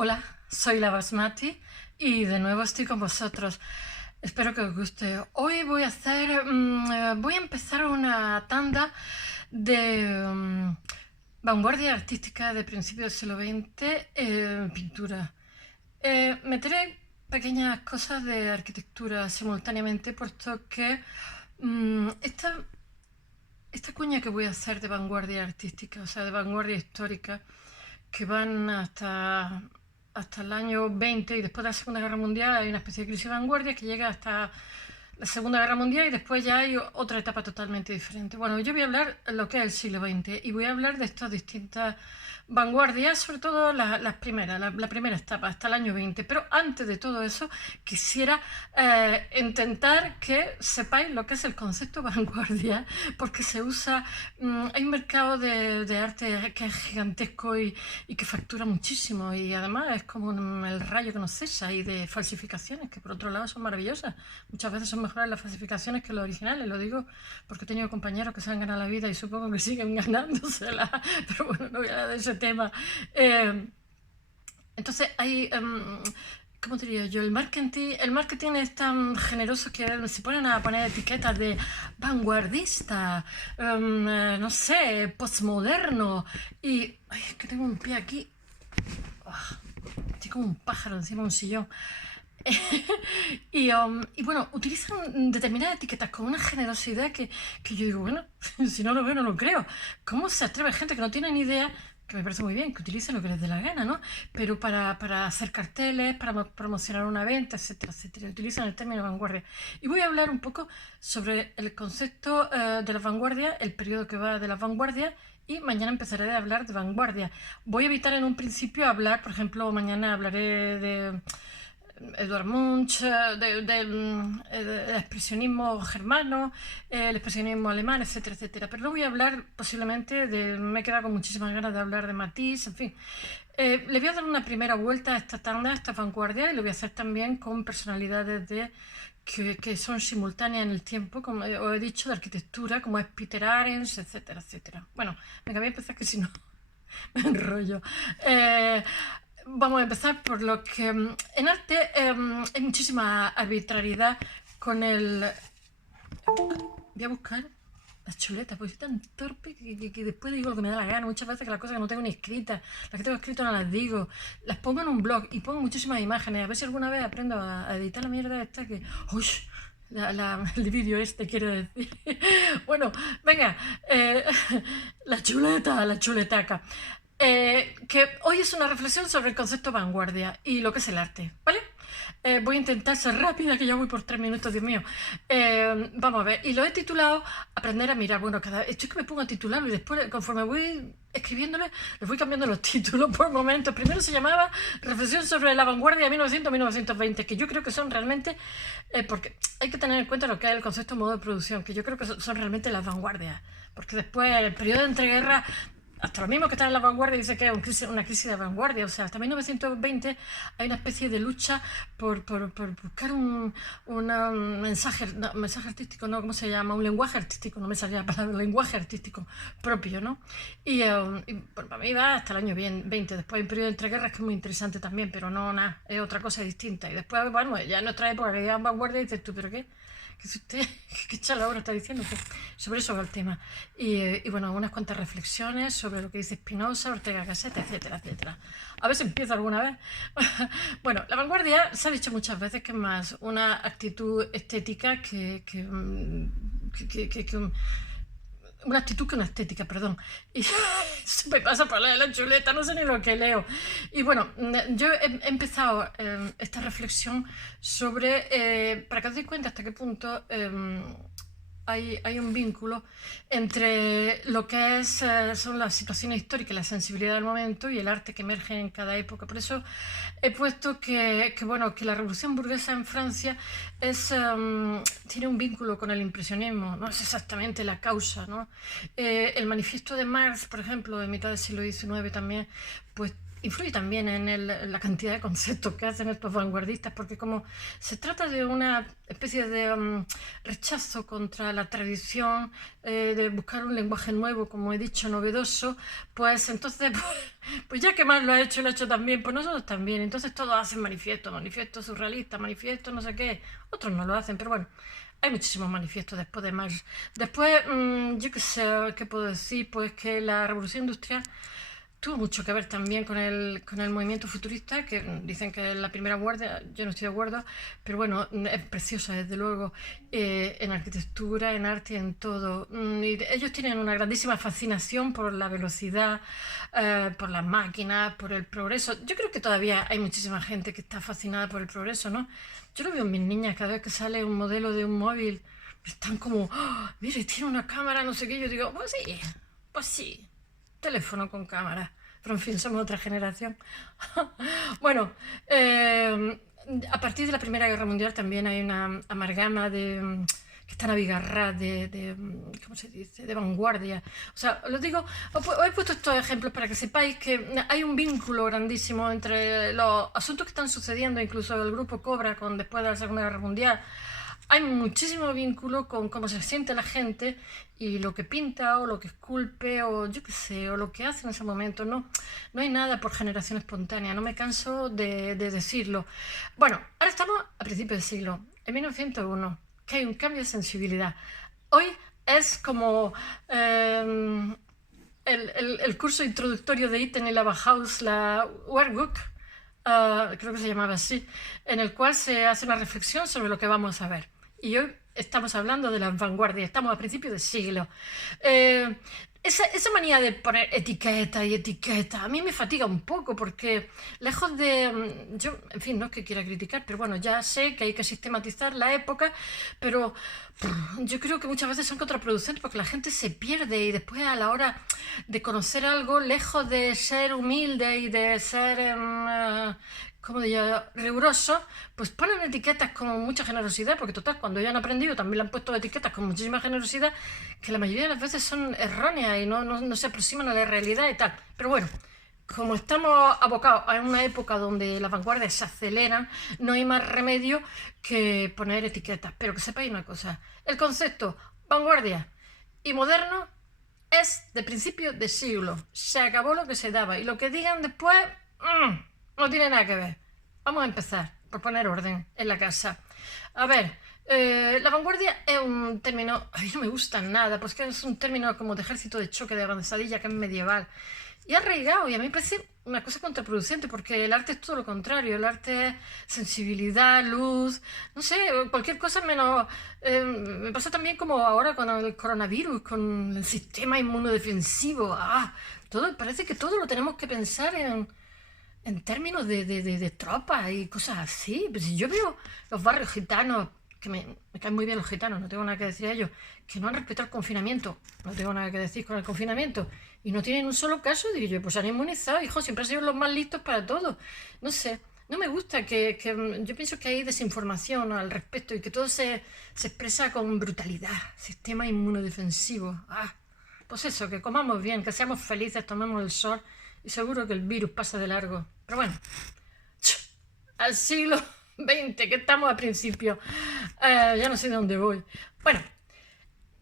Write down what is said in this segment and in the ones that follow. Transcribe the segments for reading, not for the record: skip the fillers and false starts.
Hola, soy la Basmati y de nuevo estoy con vosotros. Espero que os guste. Hoy voy a empezar una tanda de vanguardia artística de principios del siglo XX en pintura. Meteré pequeñas cosas de arquitectura simultáneamente, puesto que esta cuña que voy a hacer de vanguardia artística, o sea, de vanguardia histórica, que van hasta el año 20 y después de la Segunda Guerra Mundial hay una especie de crisis de vanguardia que llega hasta la Segunda Guerra Mundial y después ya hay otra etapa totalmente diferente. Bueno, yo voy a hablar de lo que es el siglo XX y voy a hablar de estas distintas vanguardias, sobre todo las primeras, la primera etapa, hasta el año 20. Pero antes de todo eso, quisiera intentar que sepáis lo que es el concepto vanguardia, porque se usa, hay un mercado de arte que es gigantesco y que factura muchísimo, y además es como el rayo que no cesa, y de falsificaciones que por otro lado son maravillosas. Muchas veces son mejores las falsificaciones que los originales, lo digo porque he tenido compañeros que se han ganado la vida y supongo que siguen ganándosela, pero bueno, no voy a hablar de ese tema. Entonces hay, ¿cómo diría yo? El marketing es tan generoso que se ponen a poner etiquetas de vanguardista, no sé, postmoderno, y ay, es que tengo un pie aquí, estoy como un pájaro encima de un sillón. Y bueno, utilizan determinadas etiquetas con una generosidad que yo digo, bueno, si no lo veo, no lo creo. ¿Cómo se atreve gente que no tiene ni idea? Que me parece muy bien, que utilicen lo que les dé la gana, ¿no? Pero para hacer carteles, para promocionar una venta, etcétera, etcétera. Utilizan el término vanguardia. Y voy a hablar un poco sobre el concepto de la vanguardia, el periodo que va de la vanguardia, y mañana empezaré a hablar de vanguardia. Voy a evitar en un principio hablar, por ejemplo, mañana hablaré de Edvard Munch, del expresionismo germano, el expresionismo alemán, etcétera, etcétera. Pero no voy a hablar posiblemente me he quedado con muchísimas ganas de hablar de Matisse, en fin. Le voy a dar una primera vuelta a esta tanda, a esta vanguardia, y lo voy a hacer también con personalidades que son simultáneas en el tiempo, como os he dicho, de arquitectura, como es Peter Arens, etcétera, etcétera. Bueno, venga, voy a empezar que si no me enrollo. Vamos a empezar por lo que en arte hay muchísima arbitrariedad con el... Voy a buscar las chuletas, porque soy tan torpe que después digo lo que me da la gana. Muchas veces que las cosas que no tengo ni escritas, las que tengo escritas no las digo. Las pongo en un blog y pongo muchísimas imágenes. A ver si alguna vez aprendo a editar la mierda esta que... ¡Uy! El vídeo este, quiero decir. Bueno, venga, la chuletaca. Que hoy es una reflexión sobre el concepto vanguardia y lo que es el arte, ¿vale? Voy a intentar ser rápida, que ya voy por 3 minutos, Dios mío. Vamos a ver, y lo he titulado Aprender a mirar. Bueno, estoy que me pongo a titularlo y después, conforme voy escribiéndole, les voy cambiando los títulos por momentos. Primero se llamaba Reflexión sobre la vanguardia de 1900-1920, que yo creo que son realmente, porque hay que tener en cuenta lo que es el concepto modo de producción, que yo creo que son realmente las vanguardias, porque después el periodo de entreguerras, hasta lo mismo que están en la vanguardia dice que es una crisis de vanguardia. O sea, hasta 1920 hay una especie de lucha por buscar un mensaje, no, mensaje artístico, ¿no? ¿Cómo se llama? Un lenguaje artístico, no me salía la palabra, un lenguaje artístico propio, ¿no? Y para mí va hasta el año 20. Después hay un periodo de entreguerras que es muy interesante también, pero no, nada, es otra cosa distinta. Y después, bueno, ya en nuestra época que ya vanguardia dices tú, ¿pero qué? Que si usted, qué chalabro está diciendo, pues sobre eso va el tema. Y bueno, unas cuantas reflexiones sobre lo que dice Spinoza, Ortega Gasset, etcétera, etcétera. A ver si empiezo alguna vez. Bueno, la vanguardia se ha dicho muchas veces que es más una actitud estética que una actitud que una estética, perdón. Y se me pasa por la chuleta, no sé ni lo que leo. Y bueno, yo he empezado esta reflexión sobre, para que os deis cuenta hasta qué punto hay un vínculo entre lo que son las situaciones históricas, la sensibilidad del momento y el arte que emerge en cada época. Por eso he puesto bueno, que la revolución burguesa en Francia tiene un vínculo con el impresionismo, no es exactamente la causa, ¿no? El manifiesto de Marx, por ejemplo, de mitad del siglo XIX también, pues influye también en la cantidad de conceptos que hacen estos vanguardistas, porque como se trata de una especie de rechazo contra la tradición, de buscar un lenguaje nuevo, como he dicho, novedoso, pues entonces, pues ya que más lo ha hecho, lo ha hecho también, pues nosotros también. Entonces todos hacen manifiesto surrealista, manifiesto no sé qué, otros no lo hacen, pero bueno. Hay muchísimos manifiestos después de Marx. Después, yo qué sé, ¿qué puedo decir? Pues que la revolución industrial tuvo mucho que ver también con el movimiento futurista, que dicen que es la primera guardia, yo no estoy de acuerdo, pero bueno, es preciosa desde luego, en arquitectura, en arte, en todo. Y ellos tienen una grandísima fascinación por la velocidad, por las máquinas, por el progreso. Yo creo que todavía hay muchísima gente que está fascinada por el progreso, ¿no? Yo lo veo en mis niñas, cada vez que sale un modelo de un móvil, están como, "Oh, mire, tiene una cámara, no sé qué", yo digo, pues sí, teléfono con cámara. Pero en fin, somos otra generación. Bueno, a partir de la Primera Guerra Mundial también hay una amalgama de que están abigarradas ¿cómo se dice?, de vanguardia. O sea, os lo digo, os he puesto estos ejemplos para que sepáis que hay un vínculo grandísimo entre los asuntos que están sucediendo, incluso el grupo Cobra después de la Segunda Guerra Mundial. Hay muchísimo vínculo con cómo se siente la gente y lo que pinta o lo que esculpe o yo qué sé, o lo que hace en ese momento. No, no hay nada por generación espontánea, no me canso de decirlo. Bueno, ahora estamos a principios del siglo, en 1901, que hay un cambio de sensibilidad. Hoy es como el curso introductorio de Itten y la Bauhaus, la Workbook, creo que se llamaba así, en el cual se hace una reflexión sobre lo que vamos a ver. Y hoy estamos hablando de las vanguardias, estamos a principios del siglo. Esa manía de poner etiqueta y etiqueta a mí me fatiga un poco porque lejos de... Yo, en fin, no es que quiera criticar, pero bueno, ya sé que hay que sistematizar la época, pero yo creo que muchas veces son contraproducentes porque la gente se pierde y después a la hora de conocer algo, lejos de ser humilde y de ser... como digo, riguroso, pues ponen etiquetas con mucha generosidad, porque total, cuando ya han aprendido también le han puesto etiquetas con muchísima generosidad, que la mayoría de las veces son erróneas y no se aproximan a la realidad y tal. Pero bueno, como estamos abocados a una época donde las vanguardias se aceleran, no hay más remedio que poner etiquetas. Pero que sepáis una cosa, el concepto vanguardia y moderno es de principio de siglo. Se acabó lo que se daba y lo que digan después... no tiene nada que ver. Vamos a empezar por poner orden en la casa. A ver, la vanguardia es un término... A mí no me gusta nada, pues que es un término como de ejército de choque, de avanzadilla, que es medieval. Y arraigado, y a mí me parece una cosa contraproducente, porque el arte es todo lo contrario. El arte es sensibilidad, luz, no sé, cualquier cosa menos... me pasa también como ahora con el coronavirus, con el sistema inmunodefensivo. Parece que todo lo tenemos que pensar en términos de tropas y cosas así. Pues si yo veo los barrios gitanos, que me caen muy bien los gitanos, no tengo nada que decir a ellos, que no han respetado el confinamiento, no tengo nada que decir con el confinamiento, y no tienen un solo caso, digo yo, pues han inmunizado, hijo, siempre han sido los más listos para todo. No sé, no me gusta que yo pienso que hay desinformación al respecto y que todo se expresa con brutalidad, sistema inmunodefensivo. Pues eso, que comamos bien, que seamos felices, tomemos el sol, y seguro que el virus pasa de largo. Pero bueno, al siglo XX, que estamos a principio, ya no sé de dónde voy. Bueno,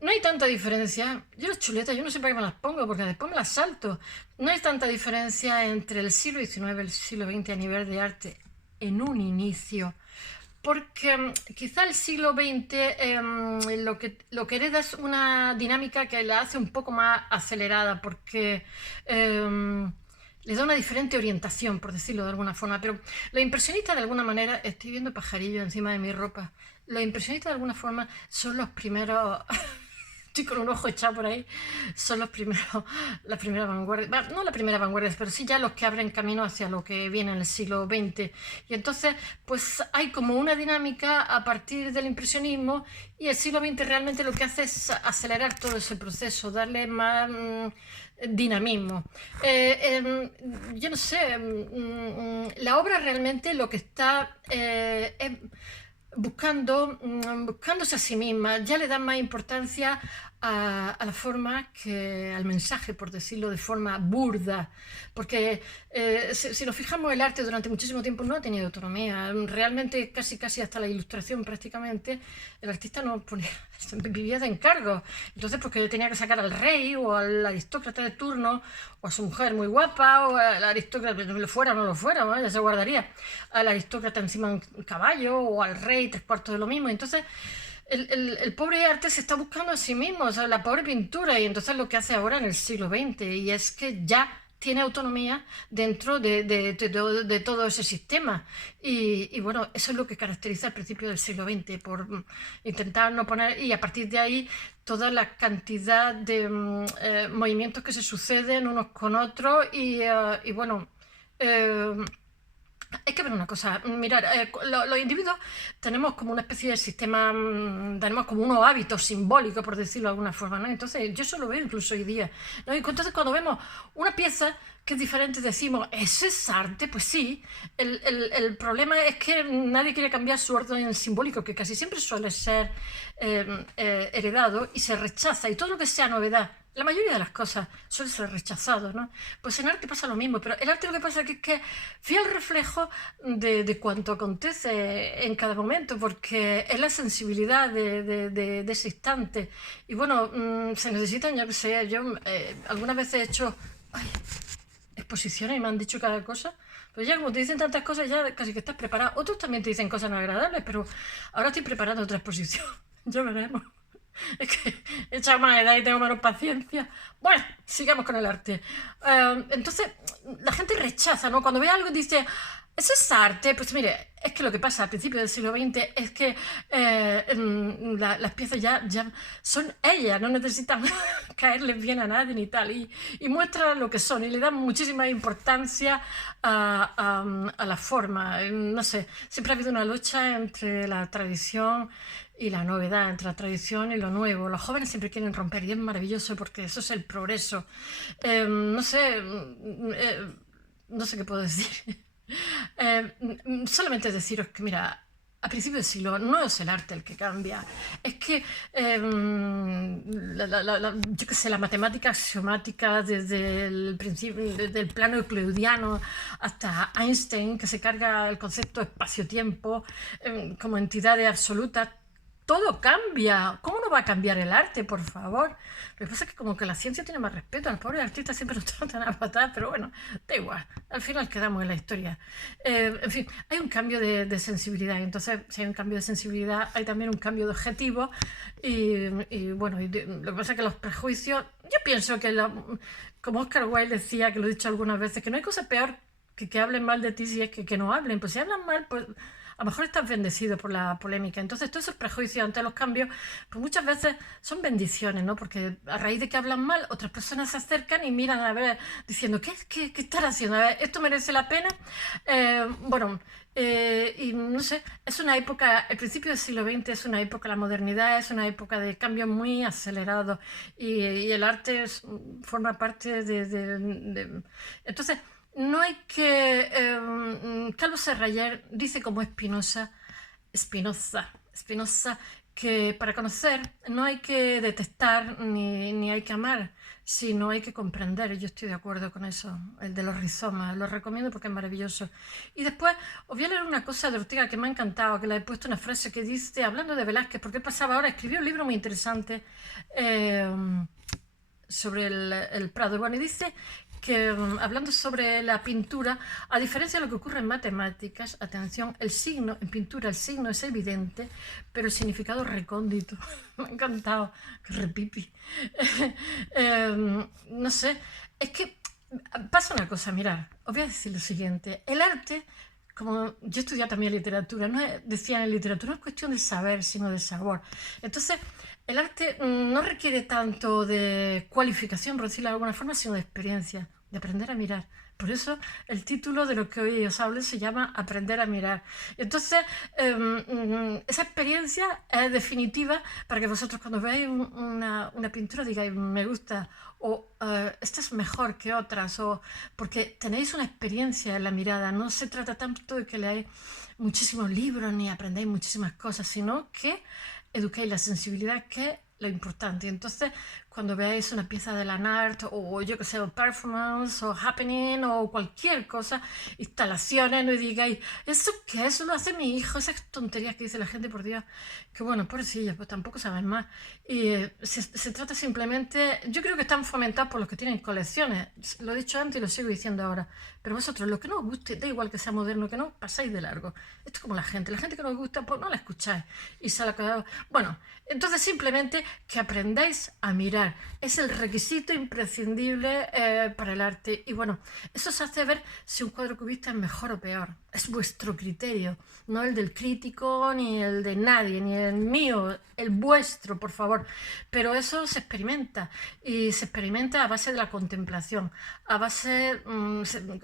no hay tanta diferencia. Yo las chuletas, yo no sé para qué me las pongo, porque después me las salto. No hay tanta diferencia entre el siglo XIX y el siglo XX a nivel de arte en un inicio. Porque quizá el siglo XX lo que hereda es una dinámica que la hace un poco más acelerada, porque le da una diferente orientación, por decirlo de alguna forma. Pero los impresionistas, de alguna manera, estoy viendo pajarillos encima de mi ropa, los impresionistas, de alguna forma, son los primeros... Estoy con un ojo echado por ahí, son los primeros, la primera vanguardia, bueno, no la primera vanguardia, pero sí ya los que abren camino hacia lo que viene en el siglo XX. Y entonces, pues hay como una dinámica a partir del impresionismo, y el siglo XX realmente lo que hace es acelerar todo ese proceso, darle más dinamismo. Yo no sé, la obra realmente lo que está buscándose a sí misma, ya le dan más importancia a la forma, al mensaje, por decirlo de forma burda. Porque si nos fijamos, el arte durante muchísimo tiempo no ha tenido autonomía. Realmente, casi hasta la ilustración prácticamente, el artista no ponía, vivía de encargo. Entonces, porque tenía que sacar al rey o al aristócrata de turno, o a su mujer muy guapa, o al aristócrata, lo fuera o no lo fuera, ¿no? Ya se guardaría, al aristócrata encima de un caballo, o al rey tres cuartos de lo mismo. Entonces, el pobre arte se está buscando a sí mismo, o sea, la pobre pintura, y entonces lo que hace ahora en el siglo XX, y es que ya tiene autonomía dentro de todo ese sistema. Y bueno, eso es lo que caracteriza el principio del siglo XX, por intentar no poner, y a partir de ahí toda la cantidad de movimientos que se suceden unos con otros, y bueno, hay que ver una cosa, mirar, los individuos tenemos como una especie de sistema, tenemos como unos hábitos simbólicos, por decirlo de alguna forma, ¿no? Entonces, yo eso lo veo incluso hoy día, ¿no? Y entonces, cuando vemos una pieza que es diferente, decimos, ¿eso es arte? Pues sí. El problema es que nadie quiere cambiar su orden simbólico, que casi siempre suele ser heredado, y se rechaza, y todo lo que sea novedad, la mayoría de las cosas suelen ser rechazados, ¿no? Pues en arte pasa lo mismo, pero el arte lo que pasa es que es fiel reflejo de cuanto acontece en cada momento, porque es la sensibilidad de ese instante. Y bueno, se necesitan, yo que sé, yo algunas veces he hecho exposiciones y me han dicho cada cosa. Pues ya como te dicen tantas cosas, ya casi que estás preparado. Otros también te dicen cosas no agradables, pero ahora estoy preparando otra exposición. Ya veremos. Es que he echado más edad y tengo menos paciencia. Bueno, sigamos con el arte. Entonces, la gente rechaza, ¿no? Cuando ve algo dice, ¿eso es arte? Pues mire, es que lo que pasa al principio del siglo XX es que las piezas ya son ellas, no necesitan caerles bien a nadie ni tal. Y muestran lo que son y le dan muchísima importancia a la forma. No sé, siempre ha habido una lucha entre la tradición y la novedad, entre la tradición y lo nuevo. Los jóvenes siempre quieren romper y es maravilloso porque eso es el progreso. No sé, no sé qué puedo decir. Solamente deciros que, mira, a principios del siglo no es el arte el que cambia, es que yo qué sé, la matemática axiomática desde el principio, desde el plano euclidiano hasta Einstein, que se carga el concepto espacio-tiempo como entidades absolutas. Todo cambia. ¿Cómo no va a cambiar el arte, por favor? Lo que pasa es que como que la ciencia tiene más respeto. Al pobre artista siempre nos tratan a patar, pero bueno, da igual. Al final quedamos en la historia. En fin, hay un cambio de sensibilidad. Entonces, si hay un cambio de sensibilidad, hay también un cambio de objetivo. Y bueno, lo que pasa es que los prejuicios... Yo pienso que, como Oscar Wilde decía, que lo he dicho algunas veces, que no hay cosa peor que hablen mal de ti si es que no hablen. Pues si hablan mal, pues... A lo mejor estás bendecido por la polémica. Entonces, todos esos prejuicios ante los cambios, pues muchas veces son bendiciones, ¿no? Porque a raíz de que hablan mal, otras personas se acercan y miran a ver, diciendo, ¿qué están haciendo? A ver, ¿esto merece la pena? Bueno, y no sé, es una época, el principio del siglo XX es una época, la modernidad es una época de cambios muy acelerados y el arte forma parte Entonces, no hay que... Carlos Serrayer dice como Spinoza, que para conocer no hay que detestar ni hay que amar, sino hay que comprender. Yo estoy de acuerdo con eso, el de los rizomas, lo recomiendo porque es maravilloso. Y después os voy a leer una cosa de Ortega que me ha encantado, que le he puesto una frase que dice, hablando de Velázquez, porque pasaba ahora, escribió un libro muy interesante sobre el Prado. Bueno, y dice que hablando sobre la pintura, a diferencia de lo que ocurre en matemáticas, atención, el signo, en pintura el signo es evidente, pero el significado recóndito. Me ha encantado, que repipi. No sé, es que pasa una cosa, mirad, os voy a decir lo siguiente, el arte, como yo estudié también literatura, decía en literatura no es cuestión de saber, sino de sabor. Entonces, el arte no requiere tanto de cualificación, por decirlo de alguna forma, sino de experiencia, de aprender a mirar. Por eso el título de lo que hoy os hablo se llama Aprender a mirar. Entonces, esa experiencia es definitiva para que vosotros cuando veáis una pintura digáis me gusta, o esta es mejor que otras, o porque tenéis una experiencia en la mirada. No se trata tanto de que leáis muchísimos libros ni aprendáis muchísimas cosas, sino que eduquéis la sensibilidad, que es lo importante. Y entonces, cuando veáis una pieza de Lanart, o yo que sé, o performance, o happening, o cualquier cosa, instalaciones, no digáis, ¿eso qué? Eso lo hace mi hijo, esas tonterías que dice la gente, por Dios, que bueno, pobrecilla, pues tampoco saben más. Y se trata simplemente, yo creo que están fomentados por los que tienen colecciones, lo he dicho antes y lo sigo diciendo ahora, pero vosotros, lo que no os guste, da igual que sea moderno que no, pasáis de largo. Esto es como la gente que no os gusta, pues no la escucháis. Y se la bueno, entonces simplemente que aprendáis a mirar. Es el requisito imprescindible para el arte. Y bueno, eso se hace ver si un cuadro cubista es mejor o peor. Es vuestro criterio, no el del crítico, ni el de nadie, ni el mío, el vuestro, por favor. Pero eso se experimenta, y se experimenta a base de la contemplación, a base,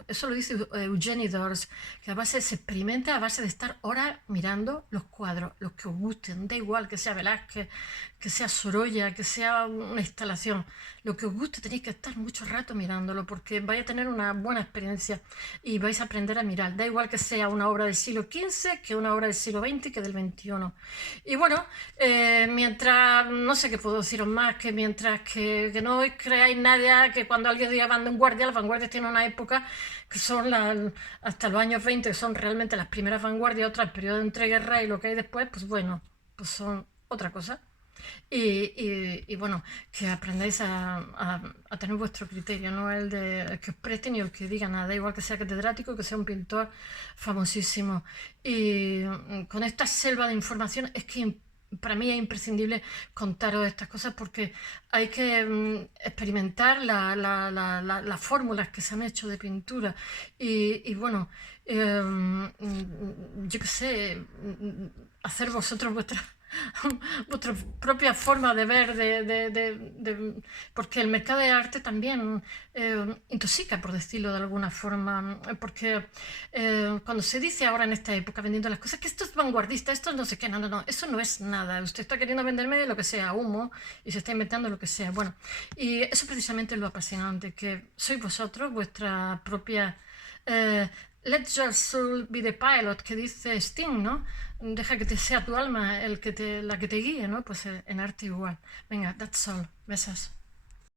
eso lo dice Eugenie Dors, que a base se experimenta a base de estar horas mirando los cuadros, los que os gusten, da igual que sea Velázquez, que sea Sorolla, que sea una instalación, lo que os guste tenéis que estar mucho rato mirándolo, porque vais a tener una buena experiencia y vais a aprender a mirar, da igual que sea una obra del siglo XV, que una obra del siglo XX, que del XXI. Y bueno, mientras, no sé qué puedo deciros más, que mientras que no os creáis nada, que cuando alguien diga vanguardia, las vanguardias tienen una época que son hasta los años 20, que son realmente las primeras vanguardias, otras el periodo de entreguerras, y lo que hay después, pues bueno, pues son otra cosa. Y bueno, que aprendáis a tener vuestro criterio, no el de que os presten y el que diga nada, igual que sea catedrático, que sea un pintor famosísimo. Y con esta selva de información es que para mí es imprescindible contaros estas cosas, porque hay que experimentar las fórmulas que se han hecho de pintura. Y bueno, yo qué sé, hacer vosotros vuestra propia forma de ver, porque el mercado de arte también intoxica, por decirlo de alguna forma, porque cuando se dice ahora en esta época vendiendo las cosas que esto es vanguardista, esto no sé qué, no, eso no es nada, usted está queriendo venderme lo que sea, humo, y se está inventando lo que sea, bueno, y eso precisamente es lo apasionante, que sois vosotros, vuestra propia... Let your soul be the pilot, que dice Sting, ¿no? Deja que te sea tu alma la que te guíe, ¿no? Pues en arte igual. Venga, that's all. Besos.